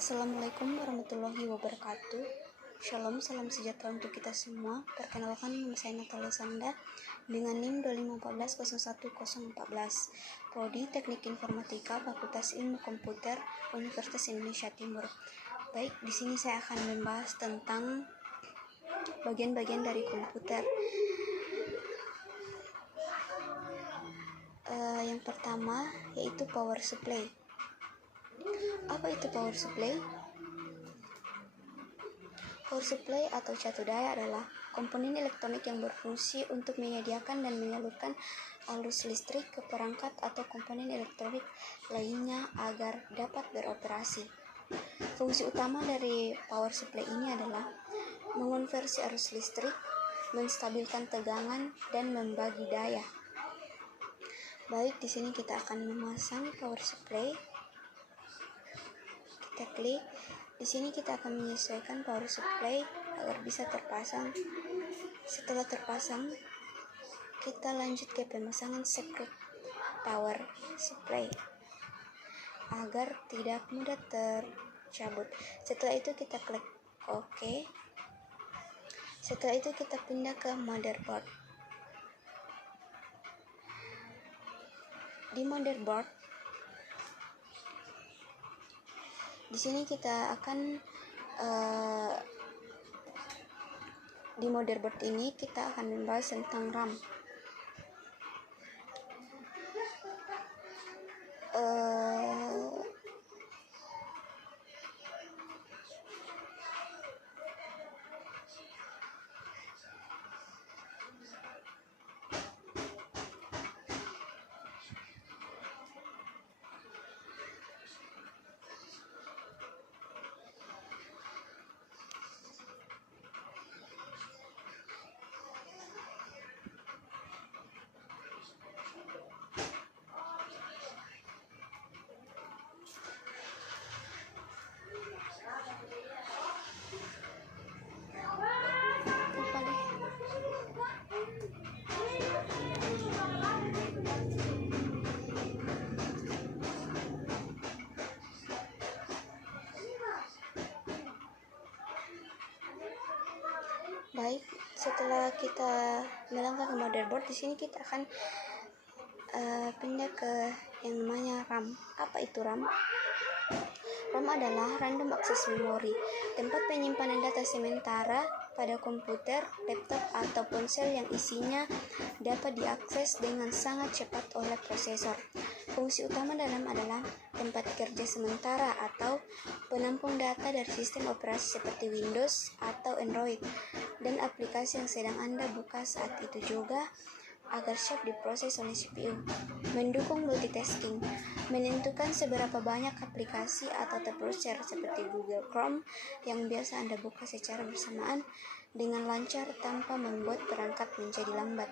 Assalamualaikum warahmatullahi wabarakatuh. Shalom, salam sejahtera untuk kita semua. Perkenalkan, nama saya Natalia Sanda dengan NIM 2514014, Prodi Teknik Informatika, Fakultas Ilmu Komputer, Universitas Indonesia Timur. Baik, di sini saya akan membahas tentang bagian-bagian dari komputer. Yang pertama yaitu power supply. Apa itu power supply? Power supply atau catu daya adalah komponen elektronik yang berfungsi untuk menyediakan dan menyalurkan arus listrik ke perangkat atau komponen elektronik lainnya agar dapat beroperasi. Fungsi utama dari power supply ini adalah mengonversi arus listrik, menstabilkan tegangan, dan membagi daya. Baik, di sini kita akan memasang power supply. Kita klik. Di sini kita akan menyesuaikan power supply agar bisa terpasang. Setelah terpasang, kita lanjut ke pemasangan circuit power supply agar tidak mudah tercabut. Setelah itu kita klik OK. Setelah itu kita pindah ke motherboard. Di motherboard, di sini kita akan di motherboard ini kita akan membahas tentang RAM. Baik, setelah kita melangkah ke motherboard, di sini kita akan pindah ke yang namanya RAM. Apa itu RAM? RAM adalah Random Access Memory, tempat penyimpanan data sementara pada komputer, laptop, atau ponsel yang isinya dapat diakses dengan sangat cepat oleh prosesor. Fungsi utama dalam adalah tempat kerja sementara atau penampung data dari sistem operasi seperti Windows atau Android dan aplikasi yang sedang Anda buka saat itu juga agar siap diproses oleh CPU. Mendukung multitasking, menentukan seberapa banyak aplikasi atau tab browser seperti Google Chrome yang biasa Anda buka secara bersamaan dengan lancar tanpa membuat perangkat menjadi lambat.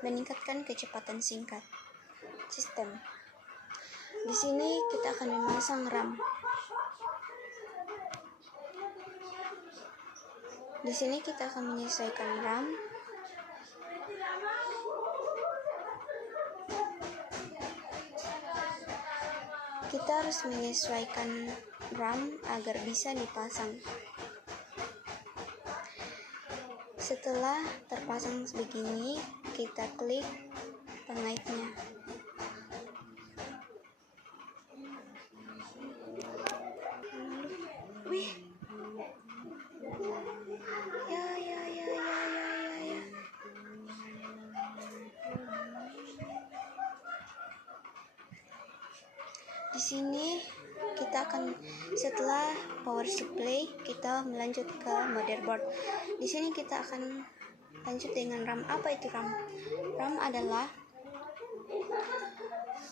Meningkatkan kecepatan singkat sistem. Di sini kita akan memasang RAM. Di sini kita akan menyesuaikan RAM. Kita harus menyesuaikan RAM agar bisa dipasang. Setelah terpasang begini, kita klik pengaitnya. Wih. Ya. Di sini kita akan setelah power supply kita melanjut ke motherboard. Di sini kita akan lanjut dengan RAM. Apa itu RAM? RAM adalah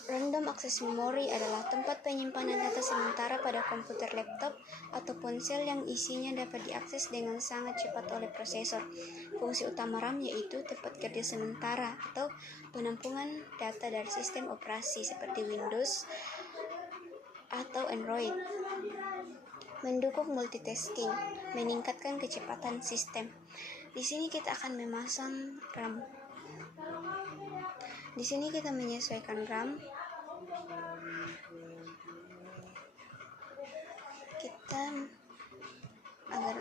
Random Access Memory adalah tempat penyimpanan data sementara pada komputer, laptop, atau ponsel yang isinya dapat diakses dengan sangat cepat oleh prosesor. Fungsi utama RAM yaitu tempat kerja sementara atau penampungan data dari sistem operasi seperti Windows atau Android. Mendukung multitasking, meningkatkan kecepatan sistem. Di sini kita akan memasang RAM. Di sini kita menyesuaikan RAM. agar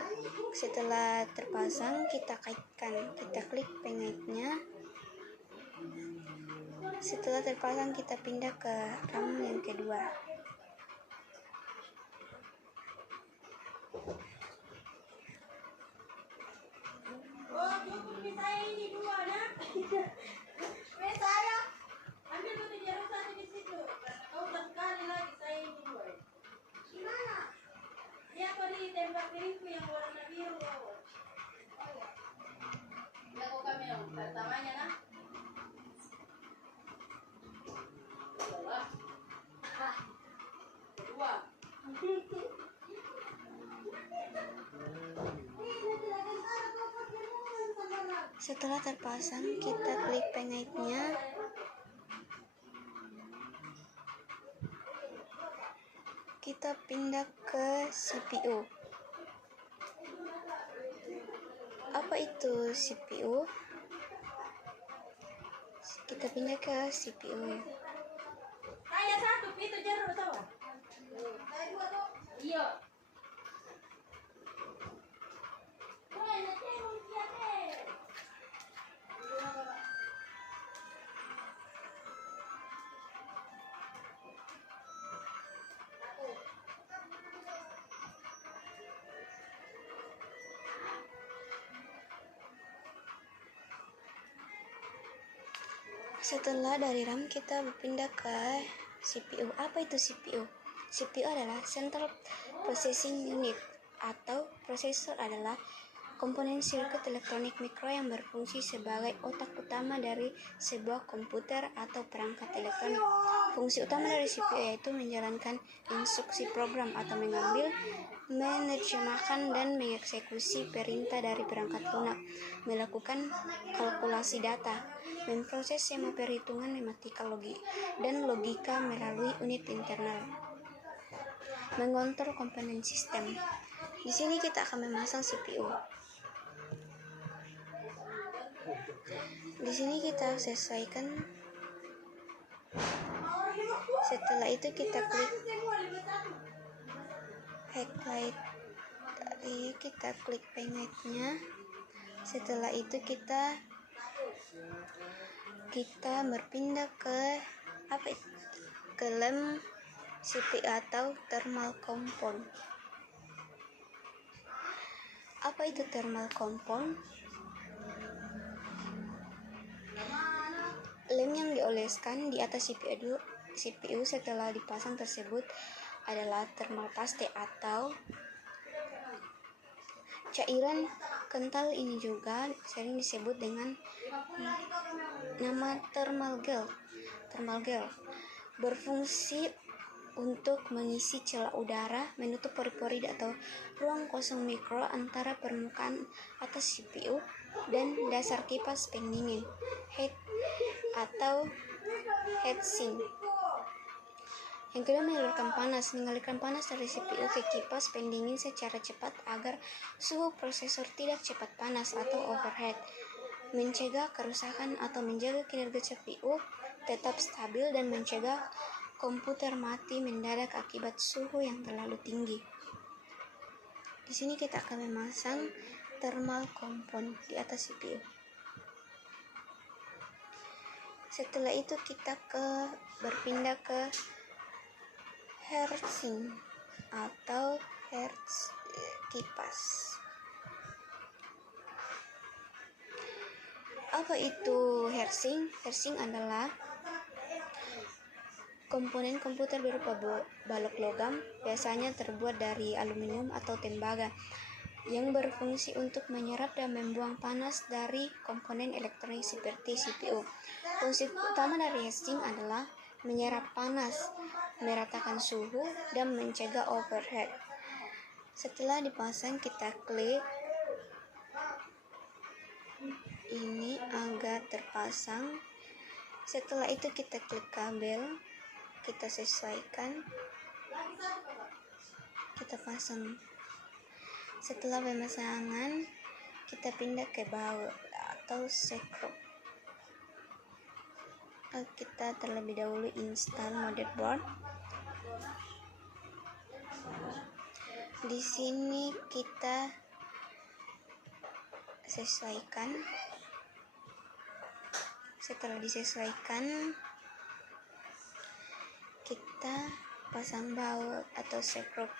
setelah terpasang kita kaitkan, kita klik pengaitnya. Setelah terpasang kita pindah ke RAM yang kedua. Setelah terpasang, kita klik pengaitnya. Kita pindah ke CPU. Apa itu CPU? Kita pindah ke CPU ya. Iya. Setelah dari RAM kita berpindah ke CPU. Apa itu CPU? CPU adalah Central Processing Unit atau prosesor adalah komponen sirkuit elektronik mikro yang berfungsi sebagai otak utama dari sebuah komputer atau perangkat elektronik. Fungsi utama dari CPU yaitu menjalankan instruksi program atau mengambil, menerjemahkan dan mengeksekusi perintah dari perangkat lunak, melakukan kalkulasi data, memproses skema perhitungan matematika dan logika melalui unit internal, mengontrol komponen sistem. Di sini kita akan memasang CPU. Di sini kita sesuaikan. Setelah itu kita klik highlight. Kita klik pengaitnya. Setelah itu kita berpindah ke lem CPU atau thermal compound. Apa itu thermal compound? Lem yang dioleskan di atas CPU setelah dipasang tersebut adalah thermal paste atau cairan kental. Ini juga sering disebut dengan nama thermal gel. Berfungsi untuk mengisi celah udara, menutup pori-pori atau ruang kosong mikro antara permukaan atas CPU dan dasar kipas pendingin head atau heatsink. Yang kedua, mengalirkan panas dari CPU ke kipas pendingin secara cepat agar suhu prosesor tidak cepat panas atau overheat, mencegah kerusakan atau menjaga kinerja CPU tetap stabil dan mencegah komputer mati mendadak akibat suhu yang terlalu tinggi. Di sini kita akan memasang thermal compound di atas CPU. Setelah itu kita berpindah ke heatsink atau kipas. Apa itu heatsink? Heatsink adalah komponen komputer berupa balok logam, biasanya terbuat dari aluminium atau tembaga, yang berfungsi untuk menyerap dan membuang panas dari komponen elektronik seperti CPU. Fungsi utama dari heatsink adalah menyerap panas, meratakan suhu, dan mencegah overheat. Setelah dipasang, kita klik ini agar terpasang. Setelah itu kita klik kabel, kita sesuaikan, kita pasang. Setelah pemasangan, kita pindah ke baut atau sekrup. Kita terlebih dahulu install motherboard. Di sini kita sesuaikan. Setelah disesuaikan, kita pasang baut atau subgroup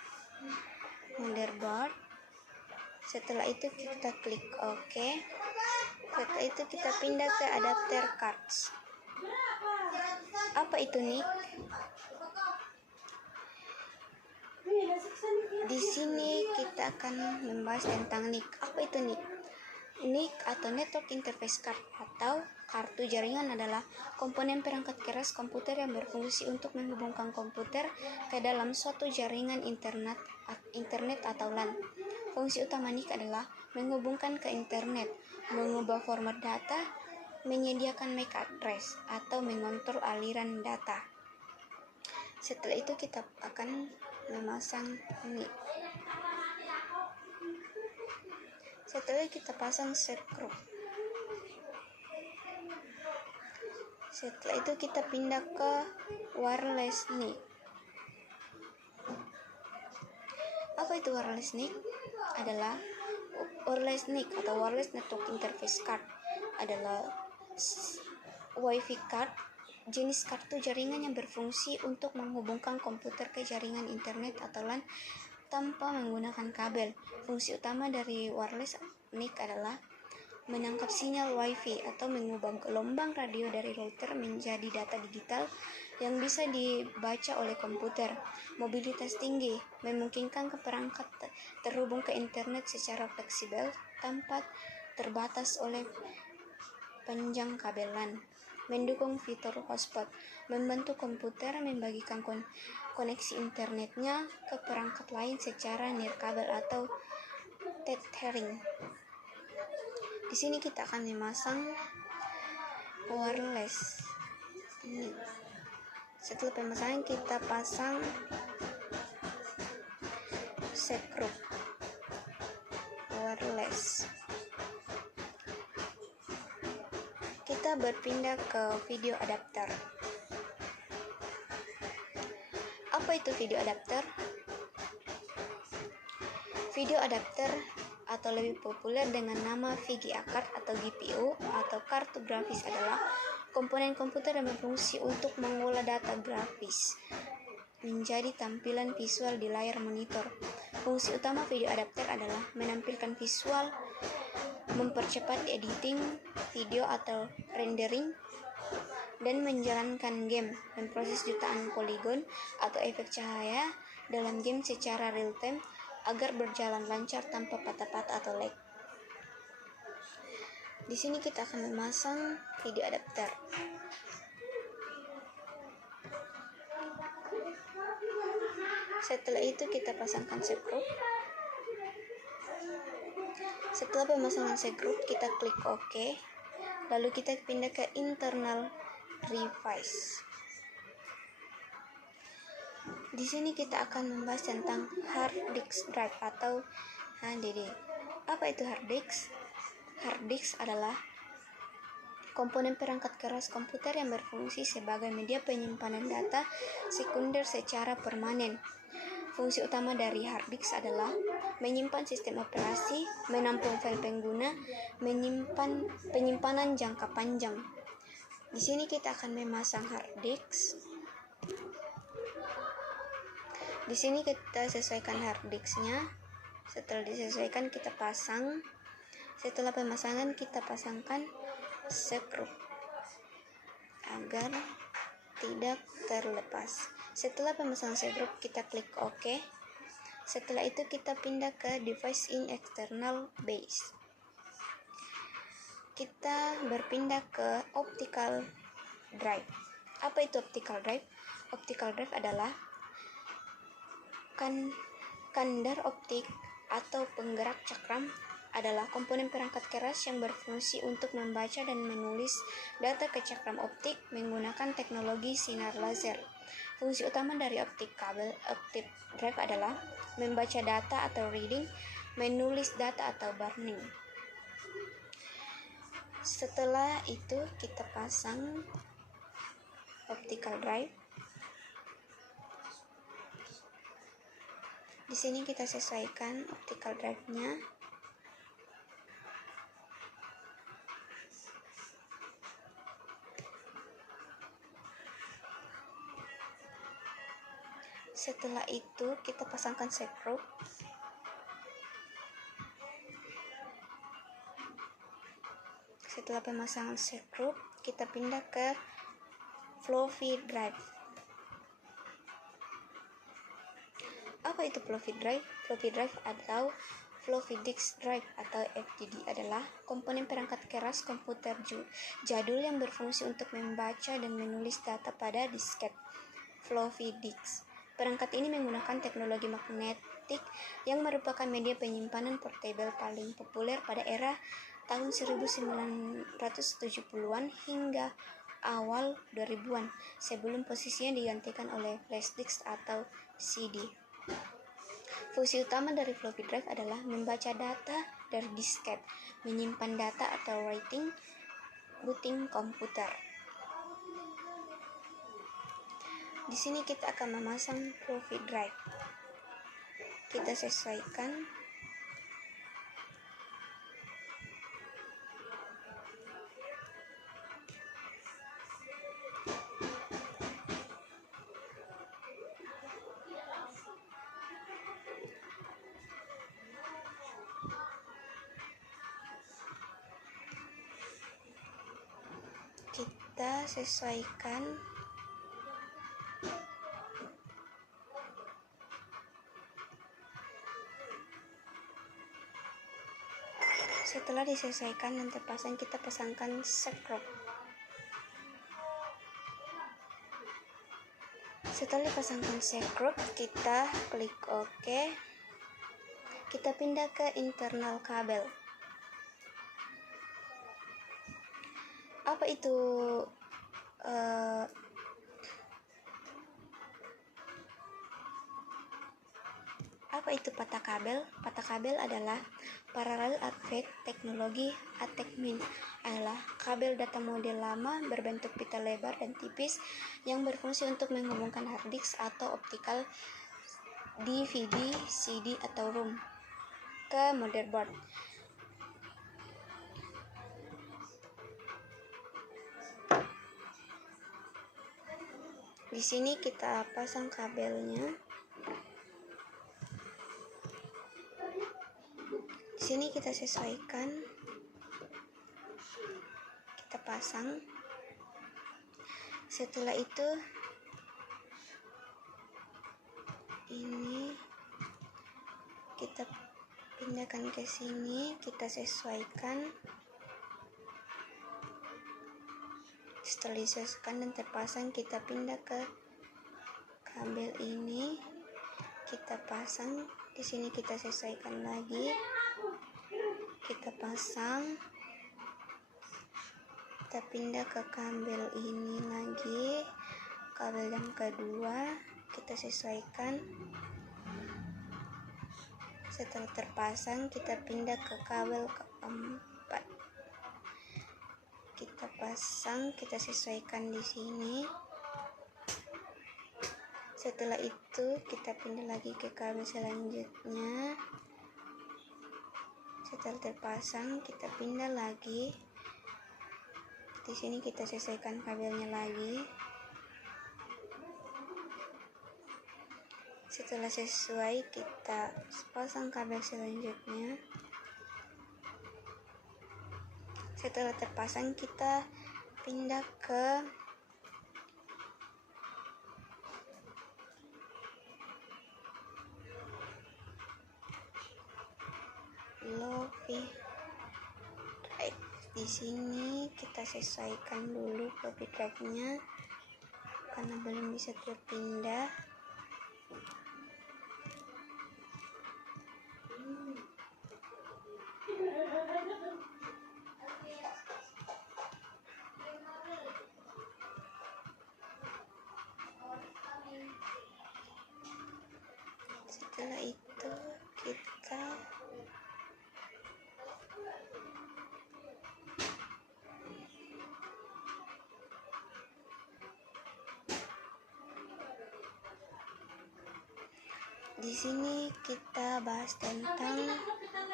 motherboard. Setelah itu kita klik OK. Setelah itu kita pindah ke adapter cards. Apa itu NIC? Di sini kita akan membahas tentang NIC. Apa itu NIC? NIC atau Network Interface Card atau kartu jaringan adalah komponen perangkat keras komputer yang berfungsi untuk menghubungkan komputer ke dalam suatu jaringan internet atau LAN. Fungsi utama NIC adalah menghubungkan ke internet, mengubah format data, menyediakan MAC address, atau mengontrol aliran data. Setelah itu kita akan memasang NIC. Setelah kita pasang subgroup. Setelah itu kita pindah ke wireless NIC. Apa itu wireless NIC? Adalah wireless NIC atau wireless network interface card adalah Wi-Fi card, jenis kartu jaringan yang berfungsi untuk menghubungkan komputer ke jaringan internet atau LAN tanpa menggunakan kabel. Fungsi utama dari wireless NIC adalah menangkap sinyal Wi-Fi atau mengubah gelombang radio dari router menjadi data digital yang bisa dibaca oleh komputer. Mobilitas tinggi memungkinkan perangkat terhubung ke internet secara fleksibel tanpa terbatas oleh panjang kabel LAN. Mendukung fitur hotspot, membantu komputer membagikan koneksi internetnya ke perangkat lain secara nirkabel atau tethering. Di sini kita akan memasang wireless ini. Setelah pemasangan kita pasang subgroup wireless. Kita berpindah ke video adapter. Apa itu video adapter? Video adapter atau lebih populer dengan nama VGA card atau GPU atau kartu grafis adalah komponen komputer yang berfungsi untuk mengolah data grafis menjadi tampilan visual di layar monitor. Fungsi utama video adapter adalah menampilkan visual, mempercepat editing video atau rendering, dan menjalankan game, memproses jutaan poligon atau efek cahaya dalam game secara real time agar berjalan lancar tanpa patah-patah atau lag. Di sini kita akan memasang video adapter. Setelah itu kita pasangkan subgroup. Setelah pemasangan subgroup kita klik OK. Lalu kita pindah ke internal device. Di sini kita akan membahas tentang hard disk drive atau HDD. Apa itu hard disk? Hard disk adalah komponen perangkat keras komputer yang berfungsi sebagai media penyimpanan data sekunder secara permanen. Fungsi utama dari hard disk adalah menyimpan sistem operasi, menampung file pengguna, menyimpan penyimpanan jangka panjang. Di sini kita akan memasang hard disk. Di sini kita sesuaikan hard disknya. Setelah disesuaikan kita pasang. Setelah pemasangan kita pasangkan subgroup agar tidak terlepas. Setelah pemasangan subgroup kita klik OK. Setelah itu kita pindah ke device in external base. Kita berpindah ke optical drive. Apa itu optical drive? Optical drive adalah kandar optik atau penggerak cakram adalah komponen perangkat keras yang berfungsi untuk membaca dan menulis data ke cakram optik menggunakan teknologi sinar laser. Fungsi utama dari optik drive adalah membaca data atau reading, menulis data atau burning. Setelah itu kita pasang optical drive. Di sini kita sesuaikan optical drive-nya. Setelah itu kita pasangkan set group. Setelah pemasangan set group, kita pindah ke floppy drive. Apa itu floppy drive? Floppy drive atau floppy disk drive atau FDD adalah komponen perangkat keras komputer jadul yang berfungsi untuk membaca dan menulis data pada disket floppy disk. Perangkat ini menggunakan teknologi magnetik yang merupakan media penyimpanan portable paling populer pada era tahun 1970-an hingga awal 2000-an, sebelum posisinya digantikan oleh flash disk atau CD. Fungsi utama dari floppy drive adalah membaca data dari disket, menyimpan data atau writing, booting komputer. Di sini kita akan memasang floppy drive. Kita sesuaikan. Kita sesuaikan. Setelah disesuaikan dan terpasang, kita pasangkan set group. Setelah dipasangkan set group, kita klik OK. Kita pindah ke internal kabel. Apa itu patah kabel? Patah kabel adalah parallel advanced teknologi attachment, adalah kabel data model lama berbentuk pita lebar dan tipis yang berfungsi untuk menghubungkan hard disk atau optical DVD, CD atau ROM ke motherboard. Di sini kita pasang kabelnya. Di sini kita sesuaikan. Kita pasang. Setelah itu ini kita pindahkan ke sini, kita sesuaikan. Setelah disesuaikan dan terpasang, kita pindah ke kabel ini, kita pasang. Di sini kita sesuaikan lagi, kita pasang. Kita pindah ke kabel ini lagi, kabel yang kedua, kita sesuaikan. Setelah terpasang, kita pindah ke kabel keempat. Kita pasang, kita sesuaikan di sini. Setelah itu, kita pindah lagi ke kabel selanjutnya. Setelah terpasang, kita pindah lagi. Di sini kita sesuaikan kabelnya lagi. Setelah sesuai, kita pasang kabel selanjutnya. Setelah terpasang, kita pindah ke floppy drive. Di sini kita sesuaikan dulu floppy drive-nya karena belum bisa terpindah. Setelah itu kita Di sini kita bahas tentang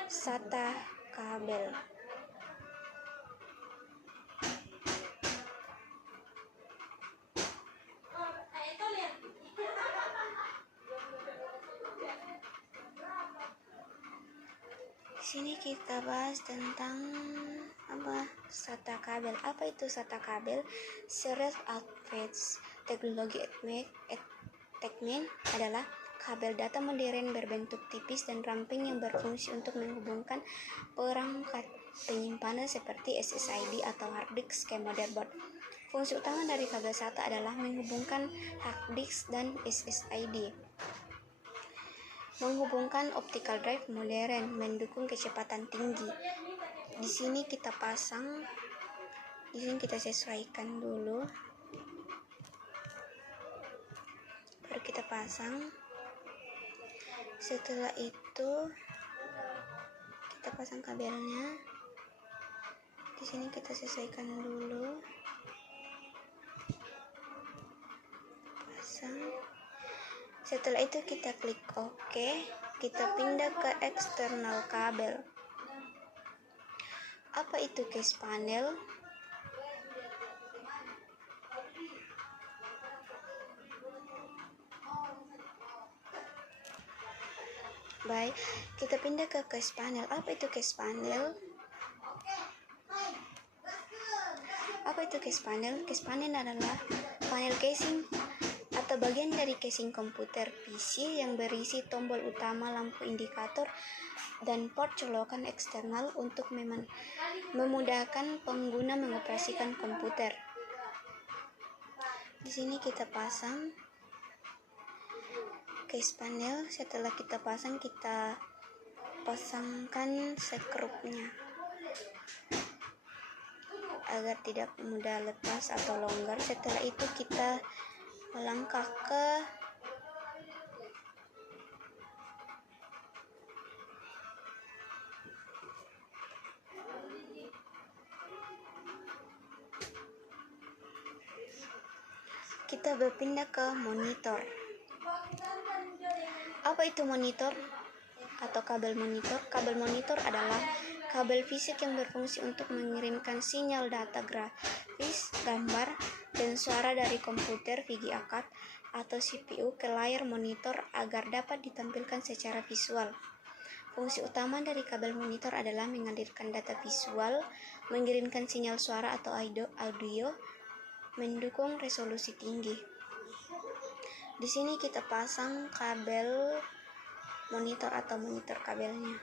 SATA kabel. Di sini kita bahas tentang SATA kabel. Apa itu SATA kabel? Serial Advanced Technology Equipment adalah kabel data modern berbentuk tipis dan ramping yang berfungsi untuk menghubungkan perangkat penyimpanan seperti SSID atau hard disk ke motherboard. Fungsi utama dari kabel SATA adalah menghubungkan hard disk dan SSID, menghubungkan optical drive modern, mendukung kecepatan tinggi. Di sini kita sesuaikan dulu. Baru kita pasang. Setelah itu kita pasang kabelnya. Di sini kita sesuaikan dulu. Pasang. Setelah itu kita klik OK. Kita pindah ke eksternal kabel. Apa itu case panel? Baik, kita pindah ke case panel. Apa itu case panel? Apa itu case panel? Case panel adalah panel casing atau bagian dari casing komputer PC yang berisi tombol utama, lampu indikator, dan port colokan eksternal untuk memudahkan pengguna mengoperasikan komputer. Di sini kita pasang case panel. Setelah kita pasang, kita pasangkan skrupnya agar tidak mudah lepas atau longgar. Setelah itu kita melangkah ke kita berpindah ke monitor. Apa itu monitor atau kabel monitor? Kabel monitor adalah kabel fisik yang berfungsi untuk mengirimkan sinyal data grafis, gambar, dan suara dari komputer VGA card atau CPU ke layar monitor agar dapat ditampilkan secara visual. Fungsi utama dari kabel monitor adalah menghadirkan data visual, mengirimkan sinyal suara atau audio, mendukung resolusi tinggi. Di sini kita pasang kabel monitor atau monitor kabelnya.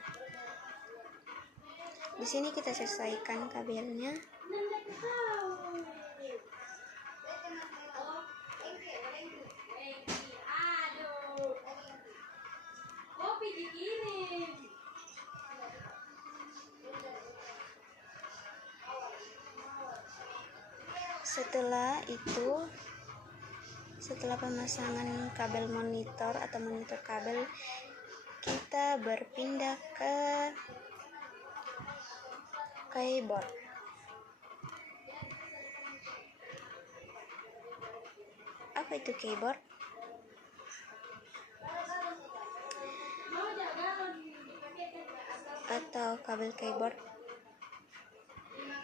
Di sini kita sesuaikan kabelnya. Setelah pemasangan kabel monitor atau monitor kabel, kita berpindah ke keyboard. Apa itu keyboard? Atau kabel keyboard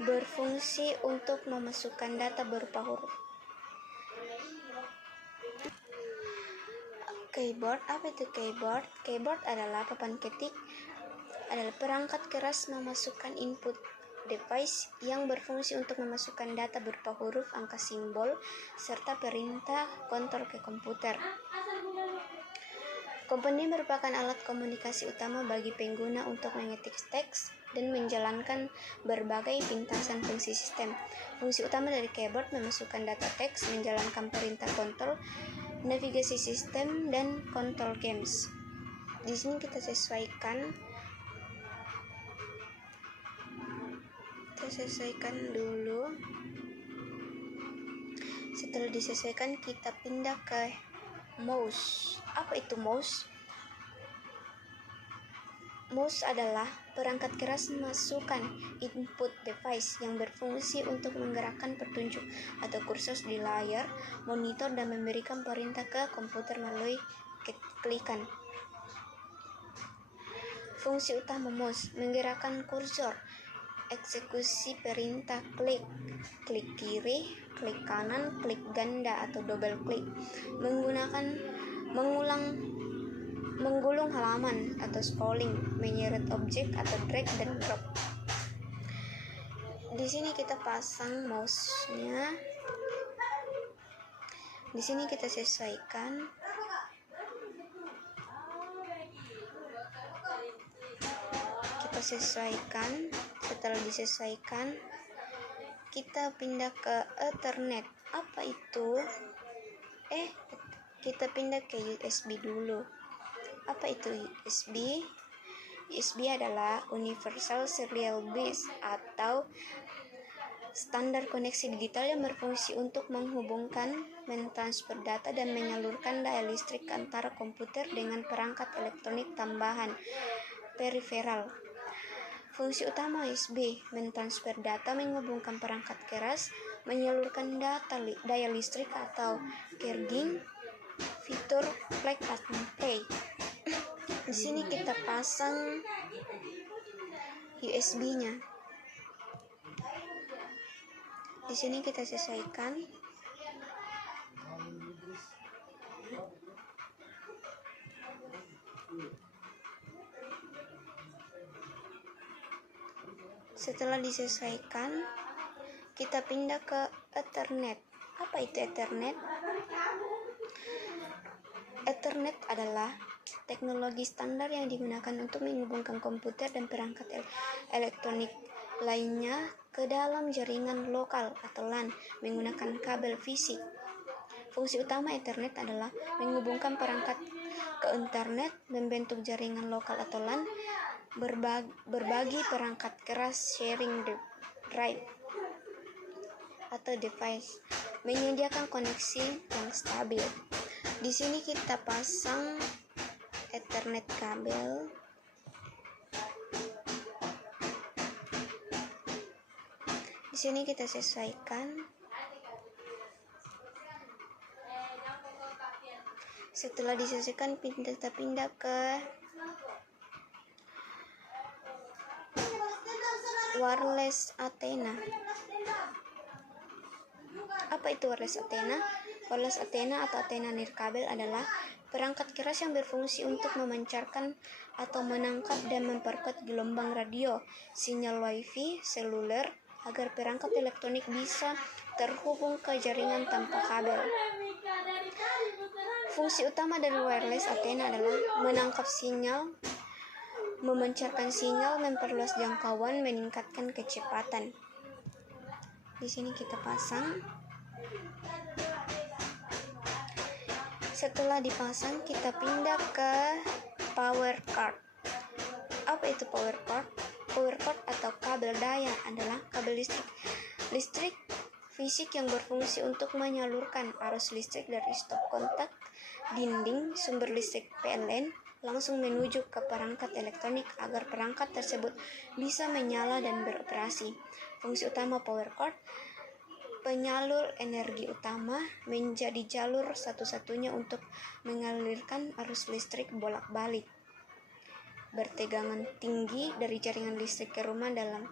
berfungsi untuk memasukkan data berupa huruf. Keyboard, apa itu keyboard? Keyboard adalah papan ketik, adalah perangkat keras memasukkan input device yang berfungsi untuk memasukkan data berupa huruf, angka, simbol, serta perintah kontrol ke komputer. Komponen merupakan alat komunikasi utama bagi pengguna untuk mengetik teks dan menjalankan berbagai pintasan fungsi sistem. Fungsi utama dari keyboard memasukkan data teks, menjalankan perintah kontrol, navigasi sistem, dan kontrol games. Di sini kita sesuaikan dulu. Setelah disesuaikan, kita pindah ke mouse. Apa itu mouse? Mouse adalah perangkat keras masukan input device yang berfungsi untuk menggerakkan petunjuk atau kursor di layar monitor dan memberikan perintah ke komputer melalui klikan. Fungsi utama mouse: menggerakkan kursor, eksekusi perintah klik kiri, klik kanan, klik ganda atau double klik, menggulung halaman atau scrolling, menyeret objek atau drag dan drop. Di sini kita pasang mouse-nya. Di sini kita sesuaikan. Setelah disesuaikan, kita pindah ke Ethernet. Apa itu? Kita pindah ke USB dulu. Apa itu USB? USB adalah Universal Serial Bus atau standar koneksi digital yang berfungsi untuk menghubungkan, mentransfer data, dan menyalurkan daya listrik antara komputer dengan perangkat elektronik tambahan periferal. Fungsi utama USB: mentransfer data, menghubungkan perangkat keras, menyalurkan daya listrik atau charging, fitur plug and play. Di sini kita pasang USB-nya. Di sini kita sesuaikan. Setelah disesuaikan, kita pindah ke Ethernet. Apa itu Ethernet? Ethernet adalah teknologi standar yang digunakan untuk menghubungkan komputer dan perangkat elektronik lainnya ke dalam jaringan lokal atau LAN menggunakan kabel fisik. Fungsi utama Ethernet adalah menghubungkan perangkat ke internet, membentuk jaringan lokal atau LAN, berbagi perangkat keras, sharing drive atau device, menyediakan koneksi yang stabil. Di sini kita pasang Ethernet kabel. Di sini kita sesuaikan. Setelah disesuaikan, kita pindah ke wireless antenna. Apa itu wireless antenna? Wireless antenna atau antena nirkabel adalah perangkat keras yang berfungsi untuk memancarkan atau menangkap dan memperkuat gelombang radio, sinyal Wi-Fi seluler, agar perangkat elektronik bisa terhubung ke jaringan tanpa kabel. Fungsi utama dari wireless antenna adalah menangkap sinyal, memancarkan sinyal, memperluas jangkauan, meningkatkan kecepatan. Di sini kita pasang. Setelah dipasang, kita pindah ke power cord. Apa itu power cord? Power cord atau kabel daya adalah kabel listrik fisik yang berfungsi untuk menyalurkan arus listrik dari stop kontak dinding sumber listrik PLN langsung menuju ke perangkat elektronik agar perangkat tersebut bisa menyala dan beroperasi. Fungsi utama power cord: penyalur energi utama, menjadi jalur satu-satunya untuk mengalirkan arus listrik bolak-balik bertegangan tinggi dari jaringan listrik ke rumah dalam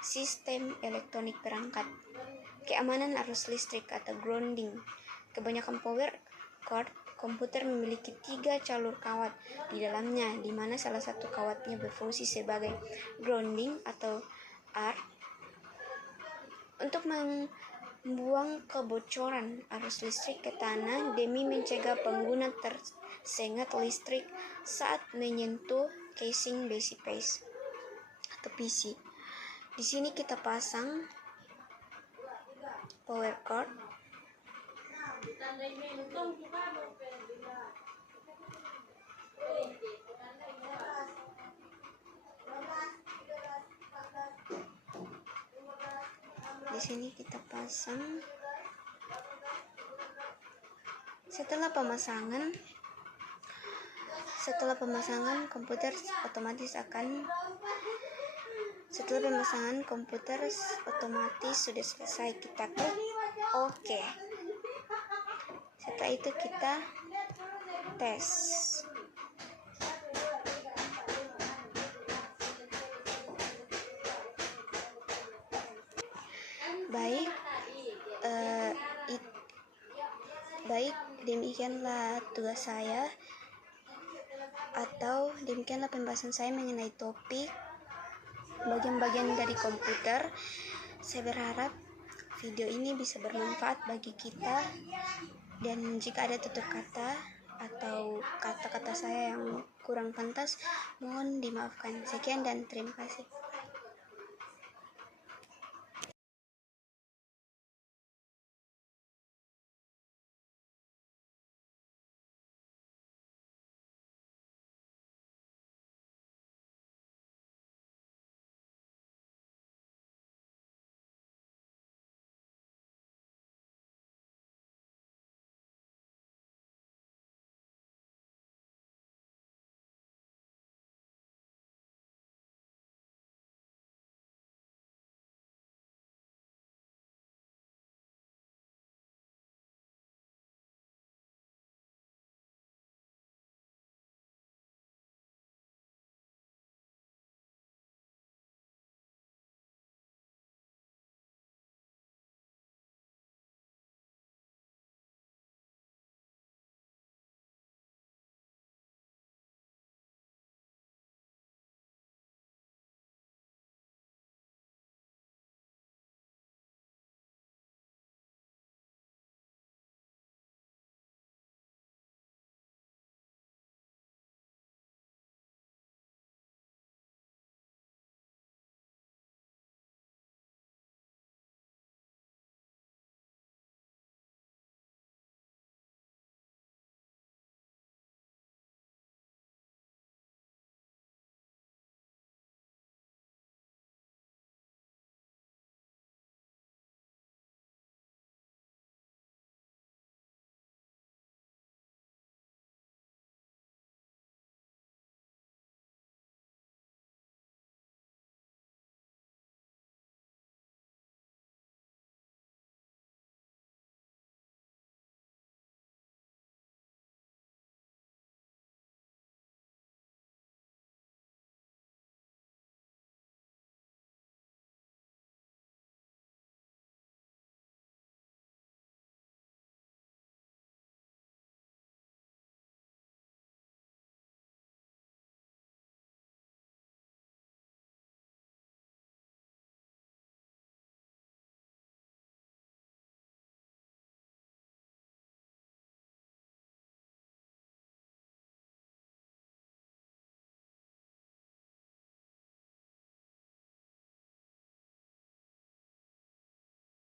sistem elektronik perangkat. Keamanan arus listrik atau grounding. Kebanyakan power cord komputer memiliki 3 jalur kawat di dalamnya, di mana salah satu kawatnya berfungsi sebagai grounding atau ARC untuk membuang kebocoran arus listrik ke tanah demi mencegah pengguna tersengat listrik saat menyentuh casing PC atau PC. Di sini kita pasang power cord. Di sini kita pasang. Setelah pemasangan komputer sudah selesai. Kita klik OK. Setelah itu kita tes. Baik, baik, demikianlah tugas saya, atau demikianlah pembahasan saya mengenai topik bagian-bagian dari komputer. Saya berharap video ini bisa bermanfaat bagi kita, dan jika ada tutur kata atau kata-kata saya yang kurang pantas, mohon dimaafkan. Sekian dan terima kasih.